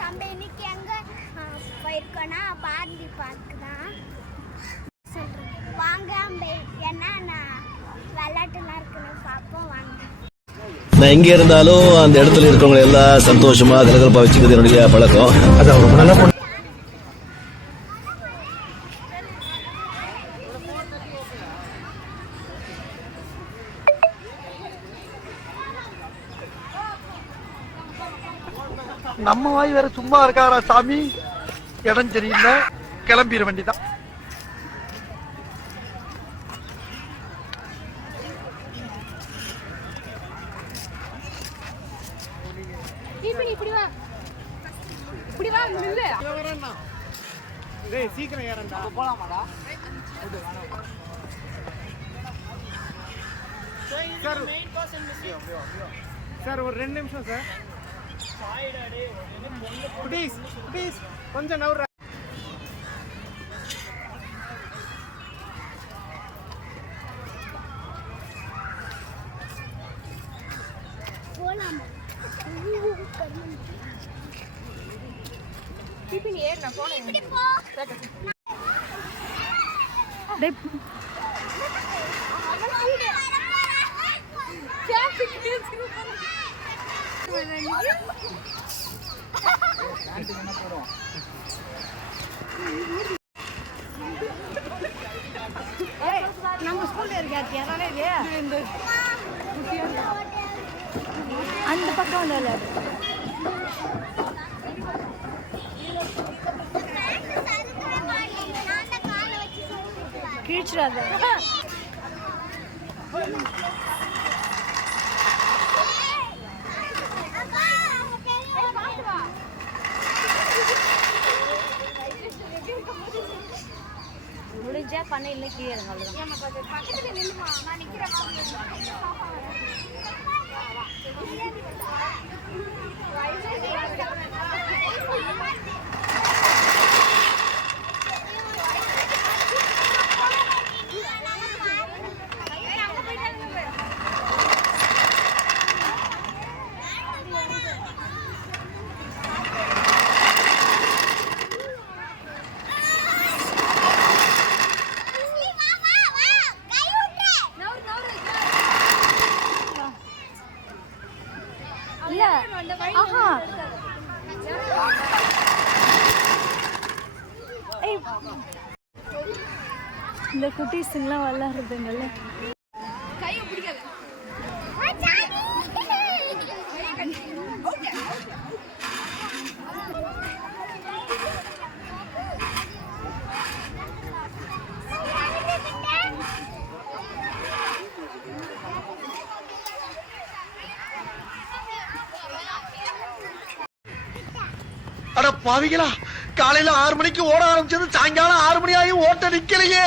நம்ம இன்னைக்கு எங்க போயிருக்கோம்னா பாரதி பார்க் தான் சொல்றேன். வாங்க என்னன்னா விளையாட்டுலாம் இருக்குன்னு பார்ப்போம் வாங்க. நான் எங்க இருந்தாலும் அந்த இடத்துல இருக்கவங்க எல்லாம் சந்தோஷமா கலகலப்பா வச்சுக்கிறது என்னுடைய பழக்கம். அது ரொம்ப நல்லா நம்ம வாய் வேற சும்மா இருக்காரா சாமி? இடம் சரியில்லை, கிளம்பிட வேண்டிதான். சீக்கிரம் ஏறண்டா போலாமாடா சார் ஒரு 2 நிமிஷம் சார் ப்ளீஸ் கொஞ்சம் நவுற போலாமா? டிபின் ஏறனா போனே இப்படி போ. நம்ம ஸ்கூல்ல இருக்காச்சு அதானே இல்லையா அந்த பக்கம் வந்து கிழிச்சிடாத முடிஞ்சா பண்ண இல்லை கீழே இந்த குட்டீஸுங்கெல்லாம் விளாடுறதுங்கல்ல அட பாவிகளா, காலையில 6 மணிக்கு ஓட ஆரம்பிச்சது சாயங்காலம் 6 மணி ஆகி ஓட்ட நிக்கலையே.